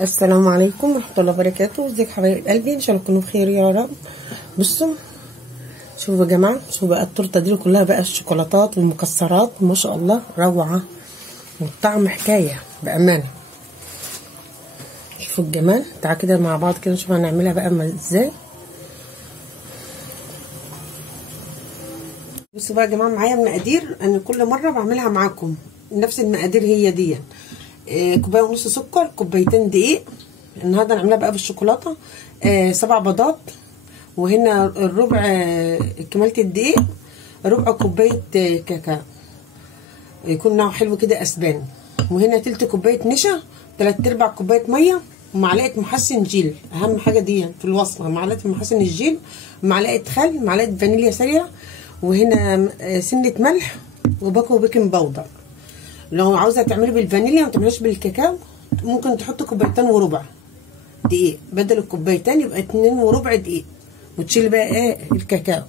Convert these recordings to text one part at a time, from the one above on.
السلام عليكم ورحمه الله وبركاته. ازيك حبايب قلبي؟ ان شاء الله تكونوا بخير يا رب. بصوا شوفوا يا جماعه، شوفوا بقى التورته دي كلها بقى الشوكولاتات والمكسرات ما شاء الله روعه، والطعم حكايه بامانه. شوفوا الجمال. تعالوا كده مع بعض كده نشوف هنعملها بقى ازاي. بصوا بقى يا جماعه، معايا المقادير. انا كل مره بعملها معاكم نفس المقادير هي دي. كوبايه ونص سكر، كوبايتين دقيق. النهارده هنعملها بقى بالشوكولاته. 7 بيضات، وهنا الربع كمالة الدقيق، ربع كوبايه كاكاو يكون نوع حلو كده اسباني، وهنا تلت كوبايه نشا، 3/4 كوبايه ميه، ومعلقه محسن جيل. اهم حاجه دي في الوصفه، معلقه محسن الجيل، معلقه خل، معلقه فانيليا سايله، وهنا سنه ملح، وباكو بيكنج باودر. لو عاوزه تعملي بالفانيليا ما تعمليش بالكاكاو، ممكن تحطي كوبايتين وربع دقيق بدل الكوبايتين، يبقى 2 وربع دقيق، وتشيلي بقى الكاكاو.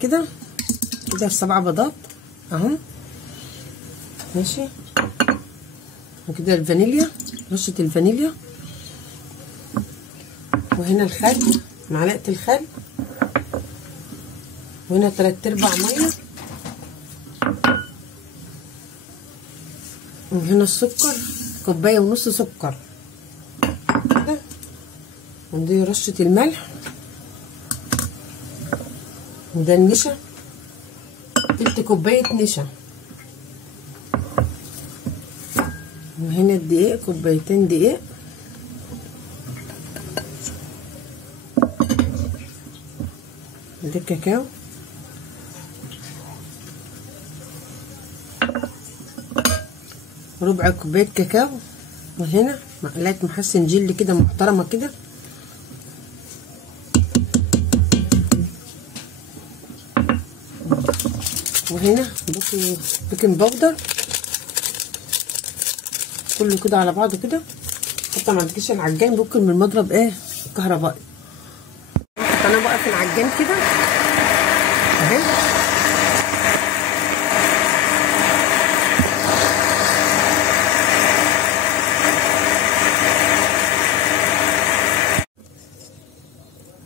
كده في 7 بيضات اهو ماشي. وكده الفانيليا، رشه الفانيليا، وهنا الخل، معلقه الخل، وهنا 3/4 ميه، وهنا السكر كوبايه ونص سكر كده، ودي رشه الملح، وده النشا، تلت كوبايه نشا، وهنا الدقيق كوبايتين دقيق، ده الكاكاو، ربع كوبايه كاكاو، وهنا معلقه محسن جل كده محترمه كده، وهنا بيكنج باودر، كله كده على بعضه كده. حتى ما عندكيش العجان ممكن بالمضرب الكهربائي. انا بقى في العجان كده اهي.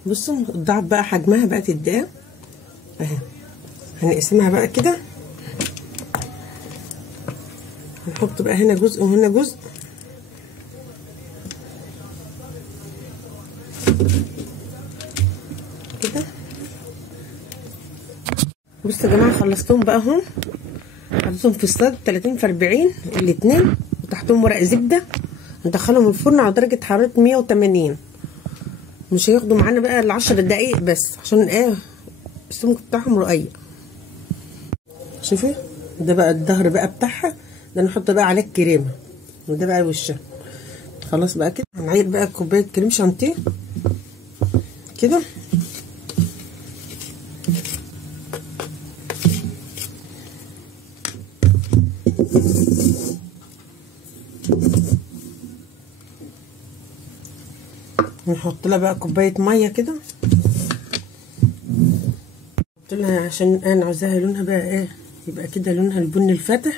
بصوا الضعف بقى حجمها بقت الدقيق اهي. هنقسمها بقى كده، هنحط بقى هنا جزء وهنا جزء كده. بصوا يا جماعه خلصتهم بقى اهم، حطيتهم في الصاج 30 في 40 الاتنين، وتحتهم ورق زبده. ندخلهم الفرن على درجه حراره 180. مش هياخدوا معانا بقى ال10 دقايق بس، عشان السمك بتاعهم رقيق. شوفي ده بقى الظهر بقى بتاعها، ده نحط بقى عليه الكريمه، وده بقى وشها. خلاص بقى كده هنعير بقى كوبايه كريم شانتيه كده، نحط لها بقى كوبايه ميه كده، نحط لها عشان انا عاوزاها لونها بقى يبقى كده لونها البني الفاتح.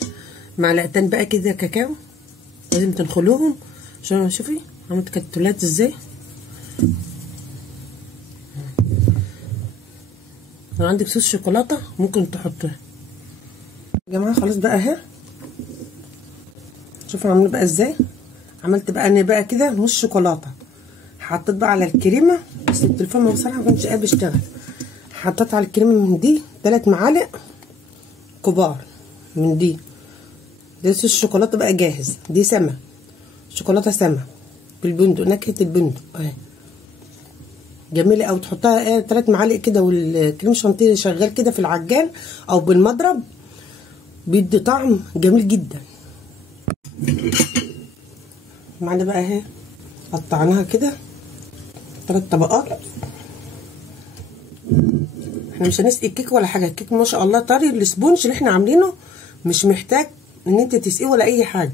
معلقتين بقى كده كاكاو لازم تنخلوهم، عشان شوفي عملت كتلات ازاي. لو عندك صوص شوكولاته ممكن تحطها يا جماعه. خلاص بقى اهي، شوفوا عامله بقى ازاي. عملت بقى انا بقى كده نص شوكولاته، حطيت بقى على الكريمه، بس التليفون بصراحه ما كانش قادر يشتغل. حطيت على الكريمه من دي 3 معالق كبار من دي. ده صوص الشوكولاته بقى جاهز. دي سما شوكولاته سما بالبندق، نكهه البندق اهي جميله قوي. تحطها 3 معالق كده، والكريم شانتيه شغال كده في العجان او بالمضرب، بيدي طعم جميل جدا. معانا بقى اهي قطعناها كده 3 طبقات. احنا مش هنسقي الكيك ولا حاجه، الكيك ما شاء الله طري. السبونج اللي احنا عاملينه مش محتاج ان انت تسقيه ولا اي حاجه.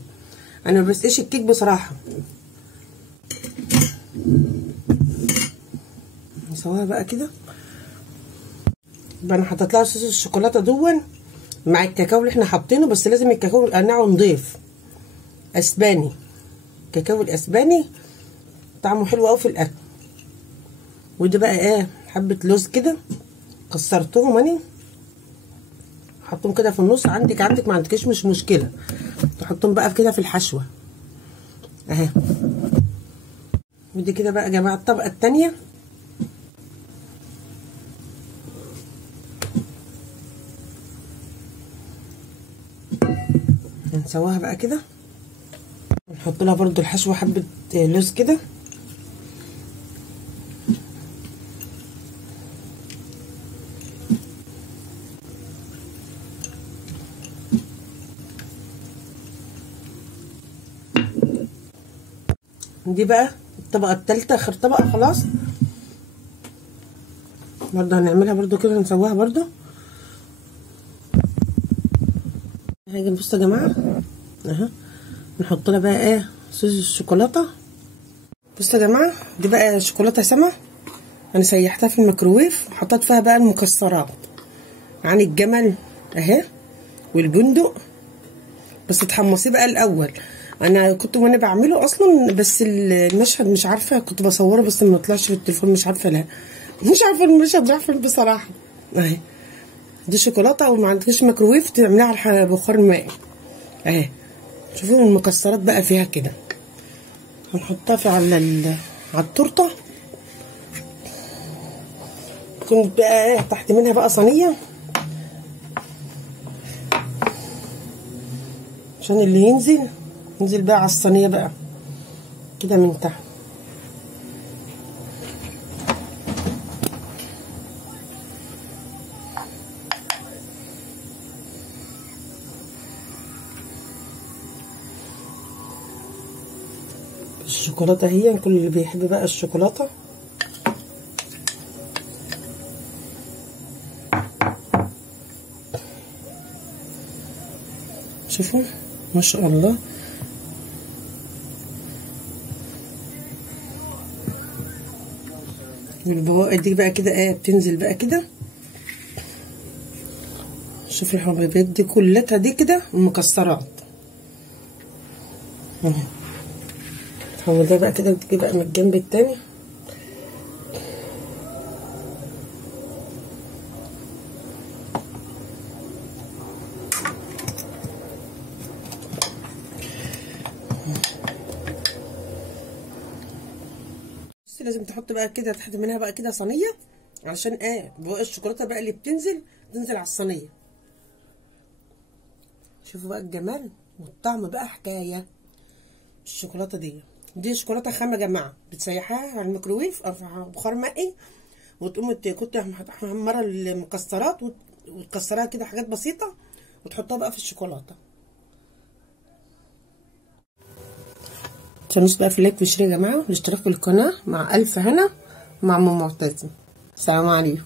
انا ما بسقيش الكيك بصراحه. نسويها بقى كده. يبقى انا حطيت لها صوص الشوكولاته دون مع الكاكاو اللي احنا حاطينه، بس لازم الكاكاو يبقى نوعه نضيف اسباني الكاكاو الاسباني طعمه حلو قوي في الاكل. ودي بقى ايه، حبه لوز كده كسرتهم اني حطهم كده في النص. عندك ما عندكش مش مشكله، تحطهم بقى كده في الحشوه اهي. ودي كده بقى يا جماعه الطبقه التانيه. هنسويها بقى كده، نحط لها برضو الحشوه حبه لوز كده. دي بقى الطبقه الثالثه اخر طبقه خلاص. برضو هنعملها برضو كده، نسويها برضو. هاجي بصوا يا جماعه اهو، نحط لها بقى ايه صوص الشوكولاته. بصوا يا جماعه دي بقى شوكولاته سما، انا سيحتها في الميكروويف وحطيت فيها بقى المكسرات عن الجمل اهي والبندق. بس تحمصيه بقى الاول. انا كنت وانا بعمله اصلا، بس المشهد مش عارفه، كنت بصوره بس ما طلعش في التليفون، مش عارفه لا مش عارفه المشهد راح فين بصراحه. اهي دي شوكولاته، او ما عندكش ميكروويف تعمليها على بخار مائي اهي. شوفوا المكسرات بقى فيها كده، هنحطها على التورته. كنت بقى ايه تحت منها بقى صينيه عشان اللي ينزل بقى على الصينيه بقى كده من تحت. الشوكولاته هي كل اللي بيحب بقى الشوكولاته. شوفوا ما شاء الله. والبواقي دي بقى كده ايه بتنزل بقى كده. شوفي الحبايبات دي كلها دي كده مكسرات اهي. ده بقى كده بتجي بقى من الجنب التاني. لازم تحط بقى كده تحت منها بقى كده صينيه، علشان ايه بواقي الشوكولاته بقى اللي تنزل على الصينيه. شوفوا بقى الجمال والطعم بقى حكايه. الشوكولاته دي شوكولاته خام يا جماعه، بتسيحها على الميكروويف او في بخار مائي، وتقوم كنت محمره المكسرات وتكسرها كده حاجات بسيطه وتحطها بقى في الشوكولاته. متنسوش بقى في اللايك والشير يا جماعه والاشتراك في القناه. مع الف هنا مع ام معتز. السلام عليكم.